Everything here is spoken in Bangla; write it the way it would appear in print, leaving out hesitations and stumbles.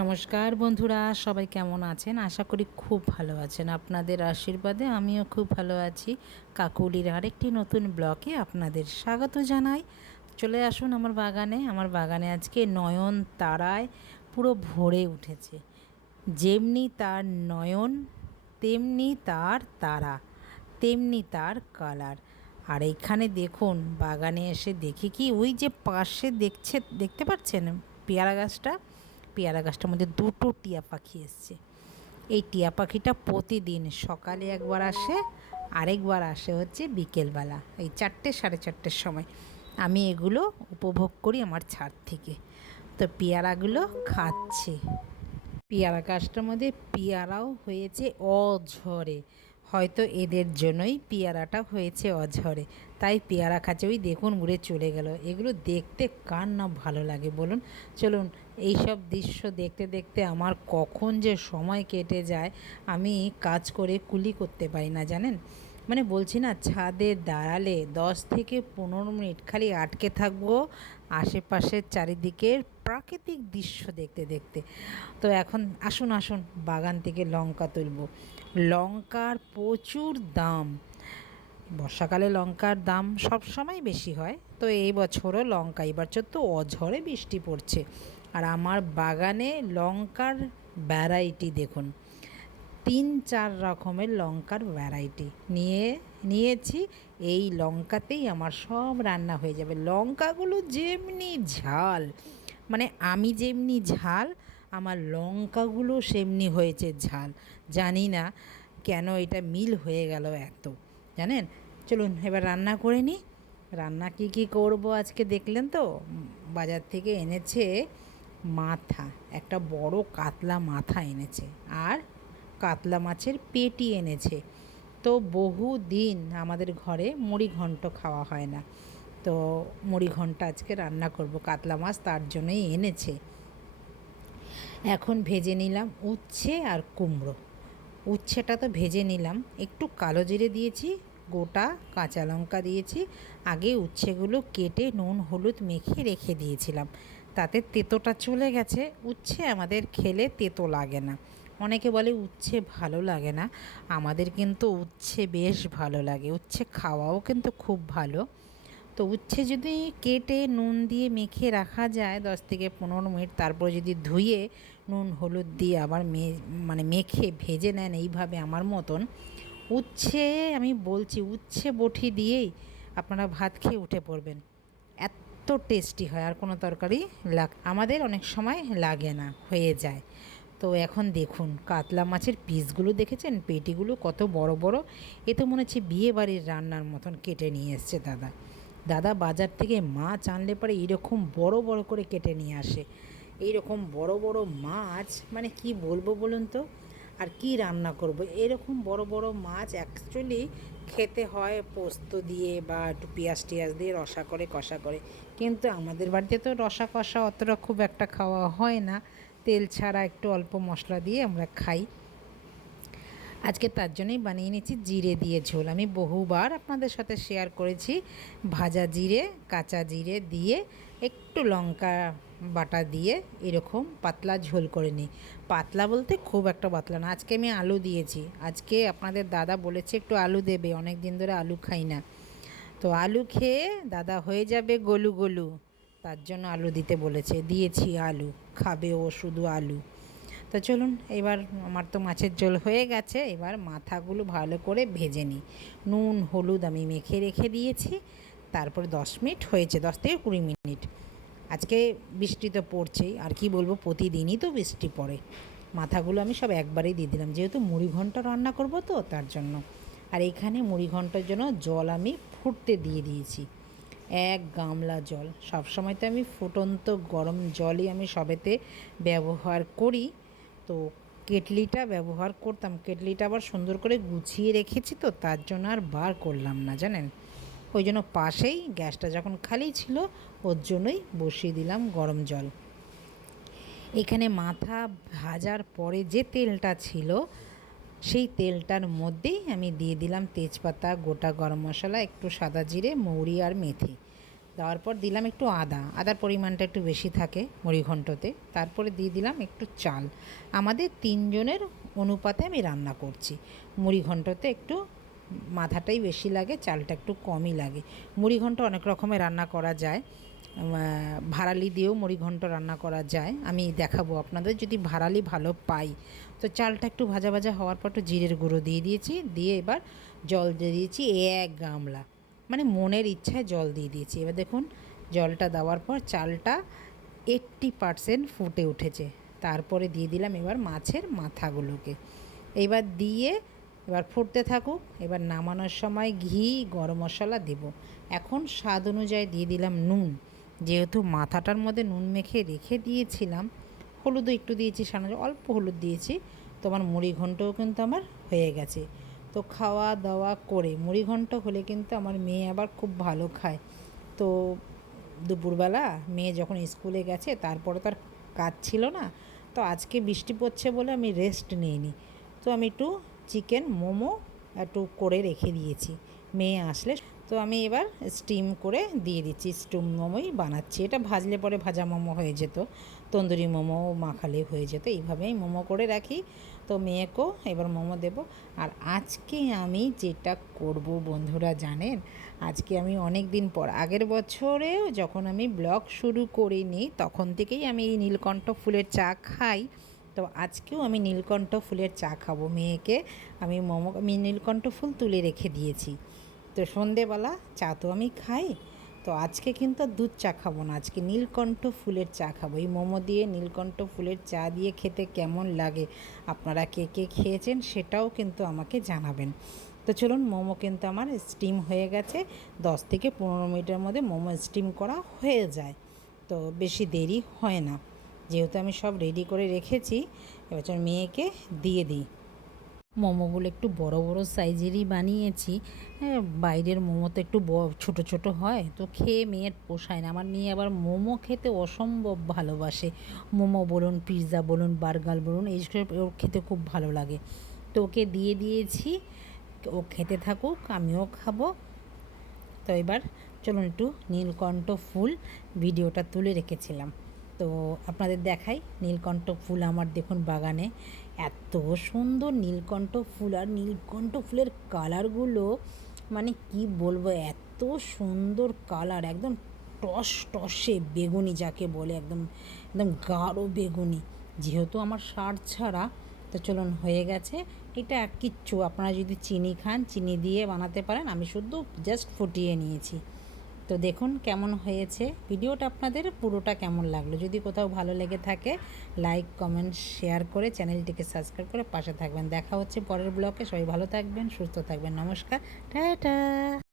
নমস্কার বন্ধুরা, সবাই কেমন আছেন? আশা করি খুব ভালো আছেন। আপনাদের আশীর্বাদে আমিও খুব ভালো আছি। কাকুলির আরেকটি নতুন ব্লগে আপনাদের স্বাগত জানাই। চলে আসুন আমার বাগানে। আমার বাগানে আজকে নয়ন তারায় পুরো ভরে উঠেছে। যেমনি তার নয়ন, তেমনি তার তারা, তেমনি তার কালার। আর এখানে দেখুন, বাগানে এসে দেখি কি, ওই যে পাশে দেখতে পাচ্ছেন পেয়ারা গাছটা, পেয়ারা গাছটার মধ্যে দুটো টিয়া পাখি এসছে। এই টিয়া পাখিটা প্রতিদিন সকালে একবার আসে, আরেকবার আসে হচ্ছে বিকেলবেলা, এই 4টে 4:30 সময়। আমি এগুলো উপভোগ করি আমার ছাদ থেকে। তো পেয়ারাগুলো খাচ্ছে। পেয়ারা গাছটার মধ্যে পেয়ারাও হয়েছে অঝরে। হয়তো এদের জন্যই পেয়ারাটা হয়েছে অঝরে, তাই পেয়ারা খাচ্ছে। ওই দেখুন উড়ে চলে গেল। এগুলো দেখতে কার না ভালো লাগে বলুন? চলুন, এইসব দৃশ্য দেখতে দেখতে আমার কখন যে সময় কেটে যায় আমি কাজ করে কুলি করতে পারি না, জানেন? মানে বলছি না, ছাদে দাঁড়ালে 10 থেকে 15 মিনিট খালি আটকে থাকবো আশেপাশের চারিদিকের প্রাকৃতিক দৃশ্য দেখতে দেখতে। তো এখন আসুন আসুন বাগান থেকে লঙ্কা তুলব। লঙ্কার প্রচুর দাম। বর্ষাকালে লঙ্কার দাম সব সময় বেশি হয়, তো এই বছরও লঙ্কা, এই বছর তো অঝরে বৃষ্টি পড়ছে। আর আমার বাগানে লঙ্কার ভ্যারাইটি দেখুন, 3-4 রকমের লঙ্কার ভ্যারাইটি নিয়েছি। এই লঙ্কাতেই আমার সব রান্না হয়ে যাবে। লঙ্কাগুলো যেমনি ঝাল, মানে আমি যেমনি ঝাল, আমার লঙ্কাগুলো সেমনি হয়েছে ঝাল। জানি না কেন এটা মিল হয়ে গেল এত, জানেন? চলুন এবার রান্না করে নিই। রান্না কি করব আজকে দেখলেন তো। বাজার থেকে এনেছে মাথা, একটা বড় কাতলা মাথা এনেছে, আর কাতলা মাছের পেটি এনেছে। তো বহু দিন আমাদের ঘরে মুড়ি ঘন্ট খাওয়া হয় না, তো মুড়ি ঘন্ট আজকে রান্না করব। কাতলা মাছ তার জন্যই এনেছে। এখন ভেজে নিলাম উচ্ছে আর কুমড়ো। উচ্ছেটা তো ভেজে নিলাম, একটু কালো জিরে দিয়েছি, গোটা কাঁচা লঙ্কা দিয়েছি। আগে উচ্ছেগুলো কেটে নুন হলুদ মেখে রেখে দিয়েছিলাম, তাতে তেতোটা চলে গেছে। উচ্ছে আমাদের খেলে তেতো লাগে না। অনেকে বলে উচ্ছে ভালো লাগে না, আমাদের কিন্তু উচ্ছে বেশ ভালো লাগে। উচ্ছে খাওয়াও কিন্তু খুব ভালো। তো উচ্ছে যদি কেটে নুন দিয়ে মেখে রাখা যায় 10 থেকে 15 মিনিট, তারপর যদি ধুয়ে নুন হলুদ দিয়ে আবার মানে মেখে ভেজে নেন এইভাবে আমার মতন, উচ্ছে, আমি বলছি উচ্ছে বটি দিয়েই আপনারা ভাত খেয়ে উঠে পড়বেন। এত টেস্টি হয়, আর কোনো তরকারি আমাদের অনেক সময় লাগে না, হয়ে যায়। তো এখন দেখুন কাতলা মাছের পিসগুলো দেখেছেন, পেটিগুলো কত বড় বড়। এ তো মনে হচ্ছে বিয়ে বাড়ির রান্নার মতন কেটে নিয়ে এসছে দাদা। দাদা বাজার থেকে মাছ আনলে পরে এইরকম বড় বড় করে কেটে নিয়ে আসে। এইরকম বড় বড় মাছ মানে কি বলবো বলুন তো। আর কি রান্না করব, এরকম বড় বড় মাছ অ্যাকচুয়ালি খেতে হয় পোস্ত দিয়ে বা একটু পেঁয়াজ টিয়াজ দিয়ে রসা করে কষা করে, কিন্তু আমাদের বাড়িতে তো রসা কষা অতটা খুব একটা খাওয়া হয় না। তেল ছাড়া একটু অল্প মশলা দিয়ে আমরা খাই। আজকে তার জন্যই বানিয়ে নিচ্ছি জিরে দিয়ে ঝোল। আমি বহুবার আপনাদের সাথে শেয়ার করেছি, ভাজা জিরে কাঁচা জিরে দিয়ে একটু লঙ্কা বাটা দিয়ে এরকম পাতলা ঝোল করে নিই। পাতলা বলতে খুব একটা পাতলা না। আজকে আমি আলু দিয়েছি, আজকে আপনাদের দাদা বলেছে একটু আলু দেবে, অনেক দিন ধরে আলু খাই না। তো আলু খেয়ে দাদা হয়ে যাবে গলু গলু, তার জন্য আলু দিতে বলেছে, দিয়েছি আলু, খাবে ও শুধু আলু। তো চলুন এবার, আমার তো মাছের ঝোল হয়ে গেছে, এবার মাথাগুলো ভালো করে ভেজে নিই। নুন হলুদ আমি মেখে রেখে দিয়েছি। তারপরে 10 মিনিট হয়েছে, 10 থেকে 20 মিনিট। আজকে বৃষ্টি তো পড়ছেই, আর কি বলবো, প্রতিদিনই তো বৃষ্টি পড়ে। মাথাগুলো আমি সব একবারেই দিয়ে দিলাম, যেহেতু মুড়ি ঘন্ট রান্না করব তো তার জন্য। আর এইখানে মুড়ি ঘন্টার জন্য জল আমি ফুটতে দিয়ে দিয়েছি, 1 গামলা জল। সবসময় তো আমি ফুটন্ত গরম জলই আমি সবেতে ব্যবহার করি। তো কেটলিটা ব্যবহার করতাম, কেটলিটা আবার সুন্দর করে গুছিয়ে রেখেছি, তো তার জন্য আর বার করলাম না, জানেন? ওই জন্য পাশেই গ্যাসটা যখন খালি ছিল ওর জন্যই বসিয়ে দিলাম গরম জল। এখানে মাথা ভাজার পরে যে তেলটা ছিল সেই তেলটার মধ্যেই আমি দিয়ে দিলাম তেজপাতা, গোটা গরম মশলা, একটু সাদা জিরে, মৌরি আর মেথি। দেওয়ার পর দিলাম একটু আদার পরিমাণটা একটু বেশি থাকে মুড়িঘণ্টতে। তারপরে দিয়ে দিলাম একটু চাল। আমাদের 3 জনের অনুপাতে আমি রান্না করছি। মুড়িঘণ্টতে একটু মাথাটাই বেশি লাগে, চালটা একটু কমই লাগে। মুড়িঘণ্ট অনেক রকমের রান্না করা যায়, ভাড়ালি দিয়েও মুড়িঘণ্ট রান্না করা যায়। আমি দেখাবো আপনাদের, যদি ভাড়ালি ভালো পাই। তো চালটা একটু ভাজা ভাজা হওয়ার পর একটু জিরের গুঁড়ো দিয়ে দিয়েছি, দিয়ে এবার জল দিয়ে দিয়েছি 1 গামলা, মানে মনের ইচ্ছায় জল দিয়ে দিয়েছি। এবার দেখুন জলটা দেওয়ার পর চালটা 80% ফুটে উঠেছে। তারপরে দিয়ে দিলাম এবার মাছের মাথাগুলোকে, এবার দিয়ে এবার ফুটতে থাকুক। এবার নামানোর সময় ঘি, গরম মশলা দেব। এখন স্বাদ অনুযায়ী দিয়ে দিলাম নুন, যেহেতু মাথাটার মধ্যে নুন মেখে রেখে দিয়েছিলাম। হলুদও একটু দিয়েছি, সামান্য অল্প হলুদ দিয়েছি। তো আমার মুড়িঘণ্টও কিন্তু আমার হয়ে গেছে। তো খাওয়া দাওয়া করে, মুড়িঘণ্ট হলে কিন্তু আমার মেয়ে আবার খুব ভালো খায়। তো দুপুরবেলা মেয়ে যখন স্কুলে গেছে তারপরে তার কাজ ছিল না, তো আজকে বৃষ্টি পড়ছে বলে আমি রেস্ট নিইনি। তো আমি একটু চিকেন মোমো একটু করে রেখে দিয়েছি, মেয়ে আসলে। তো আমি এবার স্টিম করে দিয়ে দিচ্ছি, স্টিম মোমোই বানাচ্ছি। এটা ভাজলে পরে ভাজা মোমো হয়ে যেত, তন্দুরি মোমো মাখালে হয়ে যেত। এইভাবেই মোমো করে রাখি। তো মেয়েকেও এবার মোমো দেব। আর আজকে আমি যেটা করব বন্ধুরা জানেন, আজকে আমি অনেক দিন পর, আগের বছরেও যখন আমি ব্লগ শুরু করিনি তখন থেকেই আমি এই নীলকণ্ঠ ফুলের চা খাই। তো আজকেও আমি নীলকণ্ঠ ফুলের চা খাবো। মেয়েকে আমি নীলকণ্ঠ ফুল তুলে রেখে দিয়েছি। তো সন্ধেবেলা চা তো আমি খাই, তো আজকে কিন্তু আর দুধ চা খাবো না, আজকে নীলকণ্ঠ ফুলের চা খাবো। এই মোমো দিয়ে নীলকণ্ঠ ফুলের চা দিয়ে খেতে কেমন লাগে, আপনারা কে কে খেয়েছেন সেটাও কিন্তু আমাকে জানাবেন। তো চলুন, মোমো কিন্তু আমার স্টিম হয়ে গেছে। 10 থেকে 15 মিনিটের মধ্যে মোমো স্টিম করা হয়ে যায়, তো বেশি দেরি হয় না। যেহেতু আমি সব রেডি করে রেখেছি, এবার চল মেয়েকে দিয়ে দিই। মোমোগুলো একটু বড় বড় সাইজেরই বানিয়েছি। বাইরের মোমো তো একটু ছোট ছোট হয়, তো খেয়ে মেয়ের পোষায় না। আমার মেয়ে আবার মোমো খেতে অসম্ভব ভালোবাসে। মোমো বলুন, পিৎজা বলুন, বার্গার বলুন, এইসব ওর খেতে খুব ভালো লাগে। তো ওকে দিয়ে দিয়েছি, ও খেতে থাকুক, আমিও খাবো। তো এবার চলুন একটু নীলকণ্ঠ ফুল ভিডিওটা তুলে রেখেছিলাম, তো আপনাদের দেখাই। নীলকণ্ঠ ফুল আমার দেখুন বাগানে এত সুন্দর নীলকণ্ঠ ফুল, আর নীলকণ্ঠ ফুলের কালারগুলো মানে কি বলবো, এত সুন্দর কালার, একদম টস টসে বেগুনি যাকে বলে, একদম একদম গাঢ় বেগুনি। যেহেতু আমার সার ছাড়া, তো চলুন হয়ে গেছে। এটা কিচ্ছু, আপনারা যদি চিনি খান চিনি দিয়ে বানাতে পারেন, আমি শুধু জাস্ট ফুটিয়ে নিয়েছি। তো দেখুন কেমন হয়েছে। ভিডিওটা আপনাদের পুরোটা কেমন লাগলো, যদি কোথাও ভালো লেগে থাকে লাইক কমেন্ট শেয়ার করে চ্যানেলটিকে সাবস্ক্রাইব করে পাশে থাকবেন। দেখা হচ্ছে পরের ব্লগে। সবাই ভালো থাকবেন, সুস্থ থাকবেন। নমস্কার, টাটা।